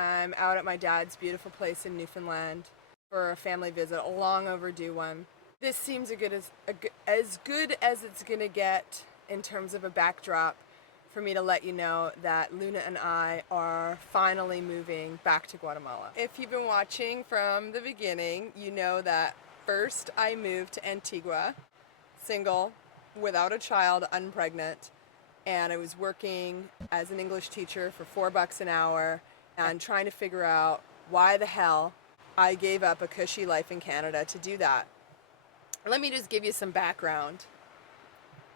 I'm out at my dad's beautiful place in Newfoundland for a family visit, a long overdue one. This seems as good as it's gonna get in terms of a backdrop for me to let you know that Luna and I are finally moving back to Guatemala. If you've been watching from the beginning, you know that first I moved to Antigua, single, without a child, unpregnant, and I was working as an English teacher for $4 an hour and trying to figure out why the hell I gave up a cushy life in Canada to do that. Let me just give you some background.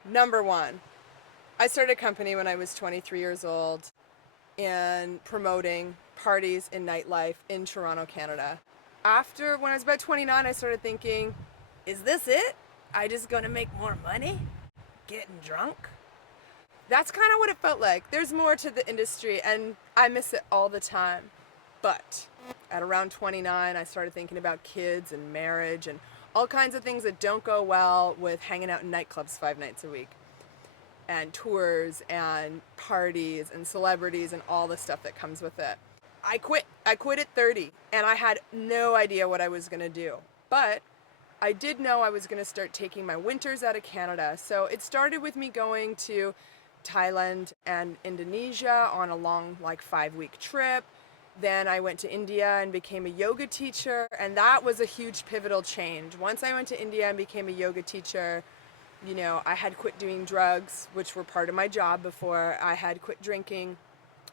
Number one, I started a company when I was 23 years old in promoting parties and nightlife in Toronto, Canada. When I was about 29, I started thinking, is this it? I just gonna make more money? Getting drunk? That's kind of what it felt like. There's more to the industry and I miss it all the time. But at around 29, I started thinking about kids and marriage and all kinds of things that don't go well with hanging out in nightclubs 5 nights a week. And tours and parties and celebrities and all the stuff that comes with it. I quit at 30 and I had no idea what I was gonna do. But I did know I was gonna start taking my winters out of Canada. So it started with me going to Thailand and Indonesia on a long 5-week trip. Then I went to India and became a yoga teacher, and that was a huge pivotal change. Once I went to India and became a yoga teacher, I had quit doing drugs, which were part of my job before. I had quit drinking.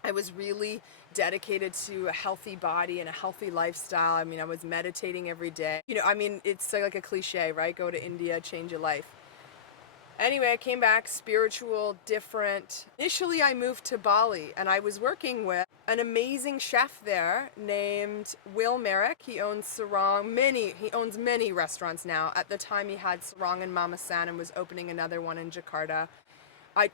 I was really dedicated to a healthy body and a healthy lifestyle. I was meditating every day. It's like a cliche, right? Go to India, change your life. Anyway, I came back spiritual, different. Initially, I moved to Bali and I was working with an amazing chef there named Will Merrick. He owns many restaurants now. At the time, he had Sarong and Mama San and was opening another one in Jakarta.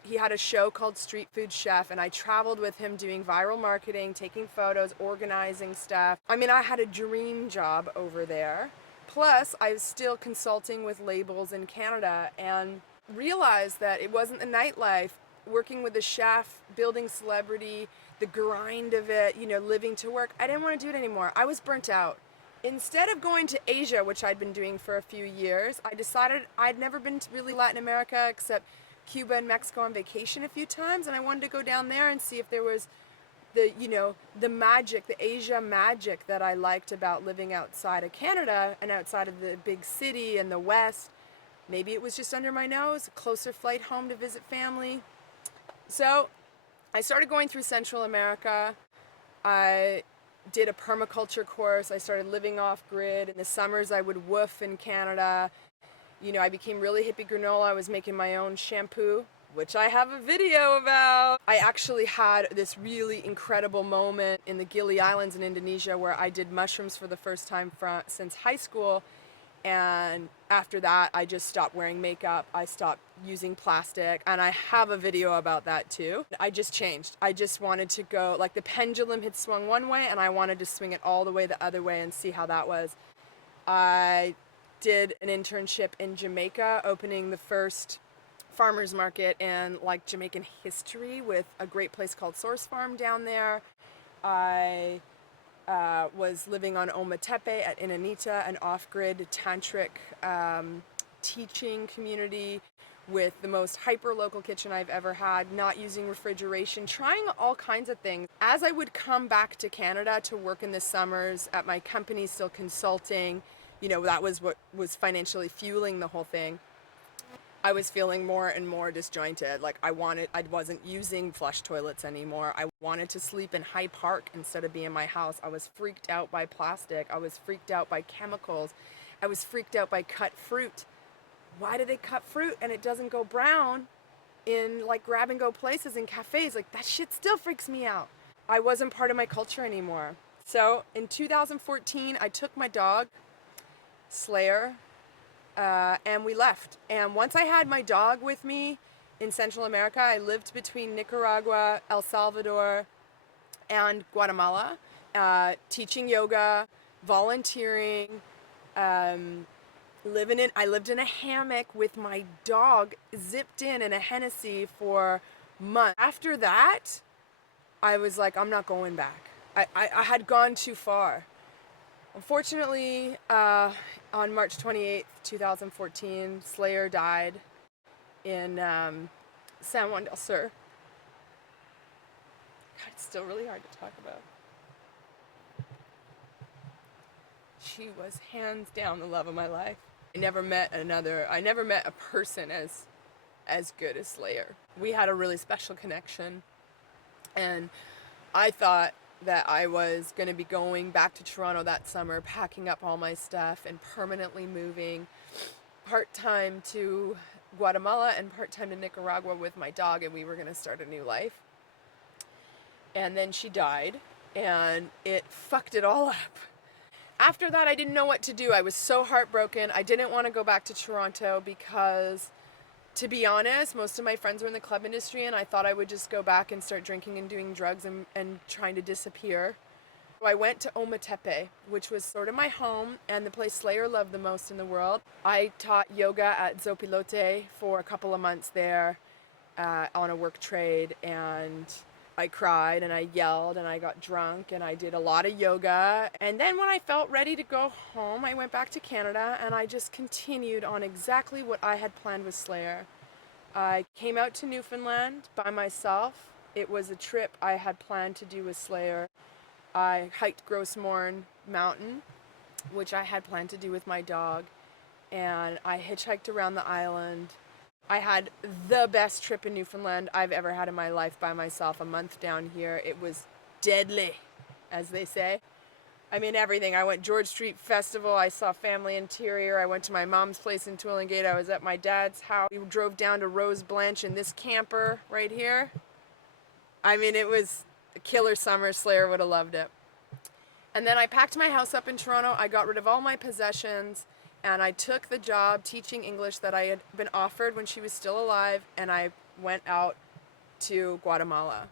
He had a show called Street Food Chef, and I traveled with him doing viral marketing, taking photos, organizing stuff. I had a dream job over there. Plus, I was still consulting with labels in Canada and realized that it wasn't the nightlife, working with a chef, building celebrity, the grind of it, living to work. I didn't want to do it anymore. I was burnt out. Instead of going to Asia, which I'd been doing for a few years, I decided I'd never been to really Latin America except Cuba and Mexico on vacation a few times, and I wanted to go down there and see if there was the magic, the Asia magic that I liked about living outside of Canada and outside of the big city and the West. Maybe it was just under my nose, a closer flight home to visit family. So I started going through Central America. I did a permaculture course. I started living off grid. In the summers, I would woof in Canada. I became really hippie granola. I was making my own shampoo, which I have a video about. I actually had this really incredible moment in the Gili Islands in Indonesia where I did mushrooms for the first time since high school. And after that, I just stopped wearing makeup. I stopped using plastic, and I have a video about that too. I just changed. I just wanted to go, the pendulum had swung one way, and I wanted to swing it all the way the other way and see how that was. I did an internship in Jamaica, opening the first farmers market in Jamaican history with a great place called Source Farm down there. I was living on Ometepe at Inanita, an off-grid tantric teaching community with the most hyper-local kitchen I've ever had, not using refrigeration, trying all kinds of things. As I would come back to Canada to work in the summers at my company, still consulting, that was what was financially fueling the whole thing. I was feeling more and more disjointed. I wasn't using flush toilets anymore. I wanted to sleep in High Park instead of be in my house. I was freaked out by plastic. I was freaked out by chemicals. I was freaked out by cut fruit. Why do they cut fruit and it doesn't go brown in grab and go places and cafes? That shit still freaks me out. I wasn't part of my culture anymore. So in 2014, I took my dog, Slayer, and we left. And once I had my dog with me in Central America, I lived between Nicaragua, El Salvador, and Guatemala, teaching yoga, volunteering, I lived in a hammock with my dog zipped in a Hennessy for months. After that, I was like, I'm not going back. I had gone too far. Unfortunately, on March 28th, 2014, Slayer died in San Juan del Sur. God, it's still really hard to talk about. She was hands down the love of my life. I never met a person as good as Slayer. We had a really special connection, and I thought that I was going to be going back to Toronto that summer, packing up all my stuff and permanently moving part-time to Guatemala and part-time to Nicaragua with my dog, and we were going to start a new life. And then she died, and it fucked it all up. After that, I didn't know what to do. I was so heartbroken. I didn't want to go back to Toronto because, to be honest, most of my friends were in the club industry, and I thought I would just go back and start drinking and doing drugs and trying to disappear. So I went to Ometepe, which was sort of my home and the place Slayer loved the most in the world. I taught yoga at Zopilote for a couple of months there on a work trade, and I cried and I yelled and I got drunk and I did a lot of yoga. And then when I felt ready to go home, I went back to Canada and I just continued on exactly what I had planned with Slayer. I came out to Newfoundland by myself. It was a trip I had planned to do with Slayer. I hiked Gros Morne Mountain, which I had planned to do with my dog, and I hitchhiked around the island. I had the best trip in Newfoundland I've ever had in my life by myself, a month down here. It was deadly, as they say. I mean, everything. I went George Street Festival. I saw Family Interior. I went to my mom's place in Twillingate. I was at my dad's house. We drove down to Rose Blanche in this camper right here. I mean, it was a killer summer. Slayer would have loved it. And then I packed my house up in Toronto. I got rid of all my possessions. And I took the job teaching English that I had been offered when she was still alive, and I went out to Guatemala.